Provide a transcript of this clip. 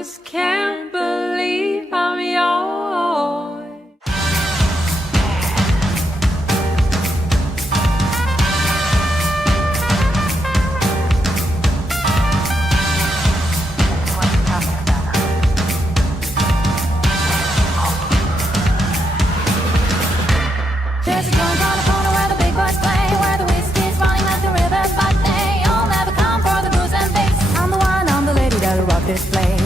just can't believe I'm yours. There's a joint on the corner where the big boys play, where the whiskey's running like the rivers, but they all never come for the booze and bass. I'm the one, I'm the lady that'll rock this place.